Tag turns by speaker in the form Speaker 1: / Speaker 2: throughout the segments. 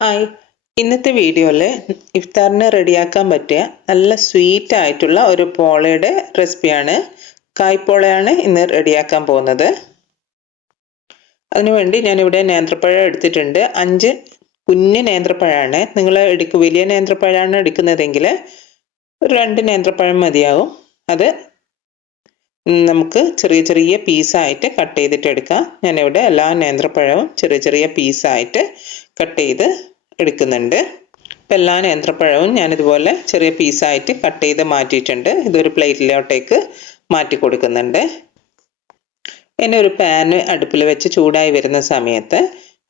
Speaker 1: Hi. ഇന്നത്തെ വീഡിയോയിൽ ഇഫ്താറിന് റെഡിയാക്കാൻ പറ്റിയ നല്ല സ്വീറ്റ് ആയിട്ടുള്ള ഒരു പോളയുടെ റെസിപ്പിയാണ് കായ്പോളയാണ് ഇന്ന് റെഡിയാക്കാൻ പോകുന്നത്. അതിനുവേണ്ടി ഞാനിവിടെ നേന്ത്രപ്പഴം എടുത്തിട്ടുണ്ട്. അഞ്ച് കുഞ്ഞ് നേന്ത്രപ്പഴമാണ്. നിങ്ങൾ എടുക്കും വലിയ നേന്ത്രപ്പഴമാണ് എടുക്കുന്നതെങ്കിൽ ഒരു രണ്ട് നേന്ത്രപ്പഴം മതിയാവും. അത് നമുക്ക് ചെറിയ ചെറിയ പീസായിട്ട് കട്ട് ചെയ്തിട്ട് എടുക്കാം. ഞാനിവിടെ എല്ലാ നേന്ത്രപ്പഴവും ചെറിയ ചെറിയ പീസായിട്ട് കട്ട് ചെയ്ത് എടുക്കുന്നുണ്ട്. ഇപ്പം എല്ലാ നേന്ത്രപ്പഴവും ഞാനിതുപോലെ ചെറിയ പീസായിട്ട് കട്ട് ചെയ്ത് മാറ്റിയിട്ടുണ്ട്. ഇതൊരു പ്ലേറ്റിലോട്ടേക്ക് മാറ്റി കൊടുക്കുന്നുണ്ട്. ഇനി ഒരു പാന് അടുപ്പിൽ വെച്ച് ചൂടായി വരുന്ന സമയത്ത്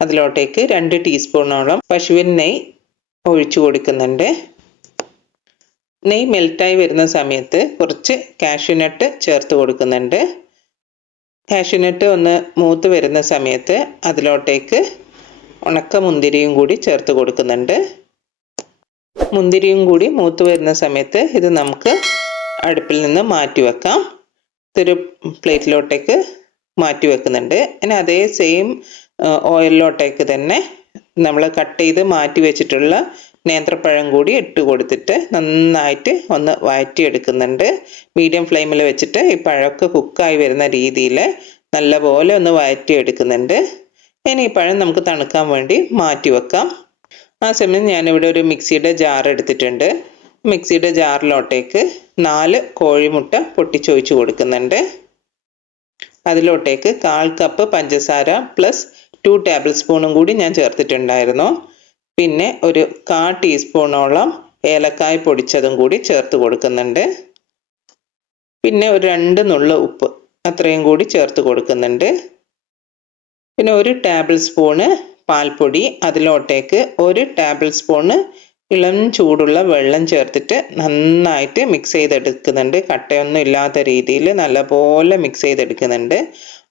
Speaker 1: അതിലോട്ടേക്ക് രണ്ട് ടീസ്പൂണോളം പശുവിൻ നെയ് ഒഴിച്ചു കൊടുക്കുന്നുണ്ട്. നെയ് മെൽറ്റായി വരുന്ന സമയത്ത് കുറച്ച് കാഷ്യൂനട്ട് ചേർത്ത് കൊടുക്കുന്നുണ്ട്. കാഷ്യൂനട്ട് ഒന്ന് മൂത്ത് വരുന്ന സമയത്ത് അതിലോട്ടേക്ക് ഉണക്ക മുന്തിരിയും കൂടി ചേർത്ത് കൊടുക്കുന്നുണ്ട്. മുന്തിരിയും കൂടി മൂത്ത് വരുന്ന സമയത്ത് ഇത് നമുക്ക് അടുപ്പിൽ നിന്ന് മാറ്റി വെക്കാം. ഇതൊരു പ്ലേറ്റിലോട്ടേക്ക് മാറ്റി വെക്കുന്നുണ്ട്. ഇനി അതേ സെയിം ഓയിലിലോട്ടേക്ക് തന്നെ നമ്മൾ കട്ട് ചെയ്ത് മാറ്റി വെച്ചിട്ടുള്ള നേന്ത്രപ്പഴം കൂടി ഇട്ട് കൊടുത്തിട്ട് നന്നായിട്ട് ഒന്ന് വഴറ്റിയെടുക്കുന്നുണ്ട്. മീഡിയം ഫ്ലെയിമിൽ വെച്ചിട്ട് ഈ പഴമൊക്കെ കുക്കായി വരുന്ന രീതിയിൽ നല്ലപോലെ ഒന്ന് വഴറ്റിയെടുക്കുന്നുണ്ട്. ഇനി ഈ പഴം നമുക്ക് തണുക്കാൻ വേണ്ടി മാറ്റി വെക്കാം. ആ സമയം ഞാനിവിടെ ഒരു മിക്സിയുടെ ജാർ എടുത്തിട്ടുണ്ട്. മിക്സിയുടെ ജാറിലോട്ടേക്ക് നാല് കോഴിമുട്ട പൊട്ടിച്ചൊഴിച്ച് കൊടുക്കുന്നുണ്ട്. അതിലോട്ടേക്ക് കാൽ കപ്പ് പഞ്ചസാര പ്ലസ് ടു ടേബിൾ സ്പൂണും കൂടി ഞാൻ ചേർത്തിട്ടുണ്ടായിരുന്നു. പിന്നെ ഒരു കാ ടീസ്പൂണോളം ഏലക്കായ പൊടിച്ചതും കൂടി ചേർത്ത് കൊടുക്കുന്നുണ്ട്. പിന്നെ ഒരു രണ്ട് നുള്ളു ഉപ്പ് അത്രയും കൂടി ചേർത്ത് കൊടുക്കുന്നുണ്ട്. പിന്നെ ഒരു ടേബിൾ സ്പൂണ് പാൽപ്പൊടി അതിലോട്ടേക്ക് ഒരു ടേബിൾ സ്പൂണ് ഇളം ചൂടുള്ള വെള്ളം ചേർത്തിട്ട് നന്നായിട്ട് മിക്സ് ചെയ്തെടുക്കുന്നുണ്ട്. കട്ടയൊന്നും ഇല്ലാത്ത രീതിയിൽ നല്ലപോലെ മിക്സ് ചെയ്തെടുക്കുന്നുണ്ട്.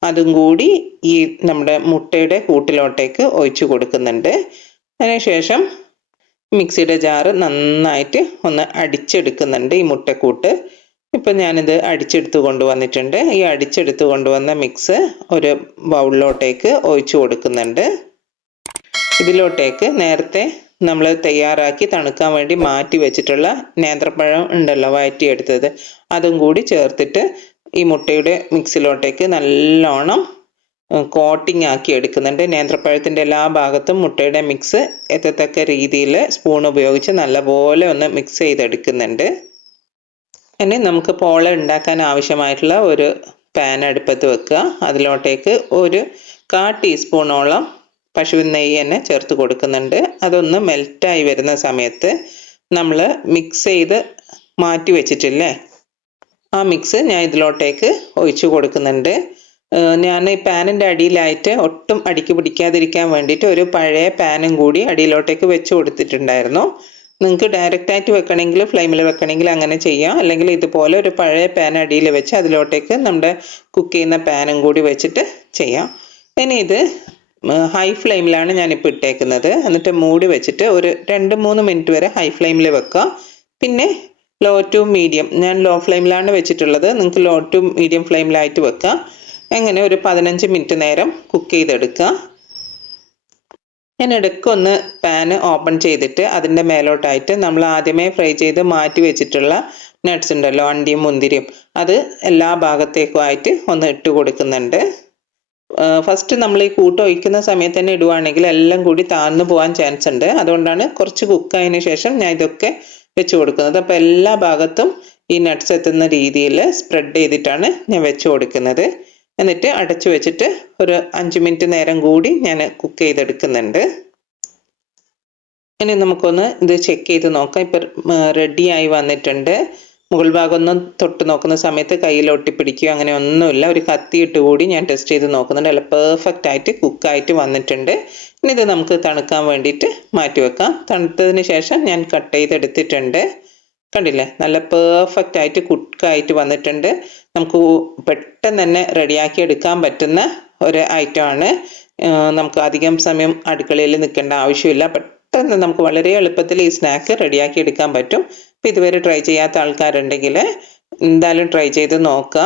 Speaker 1: അതും കൂടി ഈ നമ്മുടെ മുട്ടയുടെ കൂട്ടിലോട്ടേക്ക് ഒഴിച്ചു കൊടുക്കുന്നുണ്ട്. അതിനുശേഷം മിക്സിയുടെ ജാറ് നന്നായിട്ട് ഒന്ന് അടിച്ചെടുക്കുന്നുണ്ട് ഈ മുട്ടക്കൂട്ട്. ഇപ്പം ഞാനിത് അടിച്ചെടുത്ത് കൊണ്ടുവന്നിട്ടുണ്ട്. ഈ അടിച്ചെടുത്ത് കൊണ്ടുവന്ന മിക്സ് ഒരു ബൗളിലോട്ടേക്ക് ഒഴിച്ചു കൊടുക്കുന്നുണ്ട്. ഇതിലോട്ടേക്ക് നേരത്തെ നമ്മൾ തയ്യാറാക്കി തണുക്കാൻ വേണ്ടി മാറ്റി വെച്ചിട്ടുള്ള നേന്ത്രപ്പഴം ഉണ്ടല്ലോ വഴറ്റിയെടുത്തത്. അതും കൂടി ചേർത്തിട്ട് ഈ മുട്ടയുടെ മിക്സിലോട്ടേക്ക് നല്ലോണം കോട്ടിംഗ് ആക്കി എടുക്കുന്നുണ്ട്. നേന്ത്രപ്പഴത്തിന്റെ എല്ലാ ഭാഗത്തും മുട്ടയുടെ മിക്സ് എത്തത്തക്ക രീതിയിൽ സ്പൂൺ ഉപയോഗിച്ച് നല്ലപോലെ ഒന്ന് മിക്സ് ചെയ്തെടുക്കുന്നുണ്ട്. ഇനി നമുക്ക് പോള ഉണ്ടാക്കാൻ ആവശ്യമായിട്ടുള്ള ഒരു പാൻ അടുപ്പത്ത് വെക്കുക. അതിലോട്ടേക്ക് ഒരു കാ ടീസ്പൂണോളം പശുവിൻ നെയ്യ് തന്നെ ചേർത്ത് കൊടുക്കുന്നുണ്ട്. അതൊന്ന് മെൽറ്റായി വരുന്ന സമയത്ത് നമ്മൾ മിക്സ് ചെയ്ത് മാറ്റി വെച്ചിട്ടില്ലേ? ആ മിക്സ് ഞാൻ ഇതിലോട്ടേക്ക് ഒഴിച്ചു കൊടുക്കുന്നുണ്ട്. ഞാൻ ഈ പാനിന്റെ അടിയിലായിട്ട് ഒട്ടും അടിക്ക് പിടിക്കാതിരിക്കാൻ വേണ്ടിയിട്ട് ഒരു പഴയ പാനും കൂടി അടിയിലോട്ടേക്ക് വെച്ച് കൊടുത്തിട്ടുണ്ടായിരുന്നു. നിങ്ങൾക്ക് ഡയറക്റ്റ് ആയിട്ട് വെക്കണമെങ്കിൽ ഫ്ലെയിമിൽ വെക്കണമെങ്കിൽ അങ്ങനെ ചെയ്യാം. അല്ലെങ്കിൽ ഇതുപോലെ ഒരു പഴയ പാൻ അടിയിൽ വെച്ച് അതിലോട്ടേക്ക് നമ്മുടെ കുക്ക് ചെയ്യുന്ന പാനും കൂടി വെച്ചിട്ട് ചെയ്യാം. ഇനി ഇത് ഹൈ ഫ്ലെയിമിലാണ് ഞാനിപ്പോൾ ഇട്ടേക്കുന്നത്. എന്നിട്ട് മൂടി വെച്ചിട്ട് ഒരു രണ്ട് മൂന്ന് മിനിറ്റ് വരെ ഹൈ ഫ്ലെയിമിൽ വെക്കുക പിന്നെ ലോ ടു മീഡിയം ഞാൻ ലോ ഫ്ലെയിമിലാണ് വെച്ചിട്ടുള്ളത്. നിങ്ങൾക്ക് ലോ ടു മീഡിയം ഫ്ലെയിമിലായിട്ട് വെക്കുക അങ്ങനെ ഒരു പതിനഞ്ച് മിനിറ്റ് നേരം കുക്ക് ചെയ്തെടുക്കുക? ഞാൻ ഇടയ്ക്ക് ഒന്ന് പാന് ഓപ്പൺ ചെയ്തിട്ട് അതിന്റെ മേലോട്ടായിട്ട് നമ്മൾ ആദ്യമേ ഫ്രൈ ചെയ്ത് മാറ്റി വെച്ചിട്ടുള്ള നട്ട്സ് ഉണ്ടല്ലോ അണ്ടിയും മുന്തിരിയും അത് എല്ലാ ഭാഗത്തേക്കുമായിട്ട് ഒന്ന് ഇട്ട് കൊടുക്കുന്നുണ്ട്. ഫസ്റ്റ് നമ്മൾ ഈ കൂട്ട് ഒഴിക്കുന്ന സമയത്ത് തന്നെ ഇടുവാണെങ്കിൽ എല്ലാം കൂടി താഴ്ന്നു പോകാൻ ചാൻസ് ഉണ്ട്. അതുകൊണ്ടാണ് കുറച്ച് കുക്ക് ആയതിനു ശേഷം ഞാൻ ഇതൊക്കെ വെച്ച് കൊടുക്കുന്നത്. അപ്പോൾ എല്ലാ ഭാഗത്തും ഈ നട്ട്സ് എത്തുന്ന രീതിയിൽ സ്പ്രെഡ് ചെയ്തിട്ടാണ് ഞാൻ വെച്ച് കൊടുക്കുന്നത്. എന്നിട്ട് അടച്ചു വെച്ചിട്ട് ഒരു അഞ്ച് മിനിറ്റ് നേരം കൂടി ഞാൻ കുക്ക് ചെയ്തെടുക്കുന്നുണ്ട്. ഇനി നമുക്കൊന്ന് ഇത് ചെക്ക് ചെയ്ത് നോക്കാം. ഇപ്പം റെഡിയായി വന്നിട്ടുണ്ട്. മുകൾ ഭാഗം ഒന്ന് തൊട്ട് നോക്കുന്ന സമയത്ത് കയ്യിൽ ഒട്ടിപ്പിടിക്കുകയോ അങ്ങനെ ഒന്നുമില്ല. ഒരു കത്തിയിട്ട് കൂടി ഞാൻ ടെസ്റ്റ് ചെയ്ത് നോക്കുന്നുണ്ട്. അല്ല പെർഫെക്റ്റ് ആയിട്ട് കുക്കായിട്ട് വന്നിട്ടുണ്ട്. ഇനി ഇത് നമുക്ക് തണുക്കാൻ വേണ്ടിയിട്ട് മാറ്റി വെക്കാം. തണുത്തതിന് ശേഷം ഞാൻ കട്ട് ചെയ്തെടുത്തിട്ടുണ്ട്. കണ്ടില്ലേ? നല്ല പെർഫെക്റ്റ് ആയിട്ട് കുക്കായിട്ട് വന്നിട്ടുണ്ട്. നമുക്ക് പെട്ടെന്ന് തന്നെ റെഡിയാക്കി എടുക്കാൻ പറ്റുന്ന ഒരു ഐറ്റമാണ് നമുക്ക് അധികം സമയം അടുക്കളയിൽ നിൽക്കേണ്ട ആവശ്യമില്ല. പെട്ടെന്ന് നമുക്ക് വളരെ എളുപ്പത്തിൽ ഈ സ്നാക്ക് റെഡിയാക്കി എടുക്കാൻ പറ്റും. ഇപ്പം ഇതുവരെ ട്രൈ ചെയ്യാത്ത ആൾക്കാരുണ്ടെങ്കിൽ എന്തായാലും ട്രൈ ചെയ്ത് നോക്കുക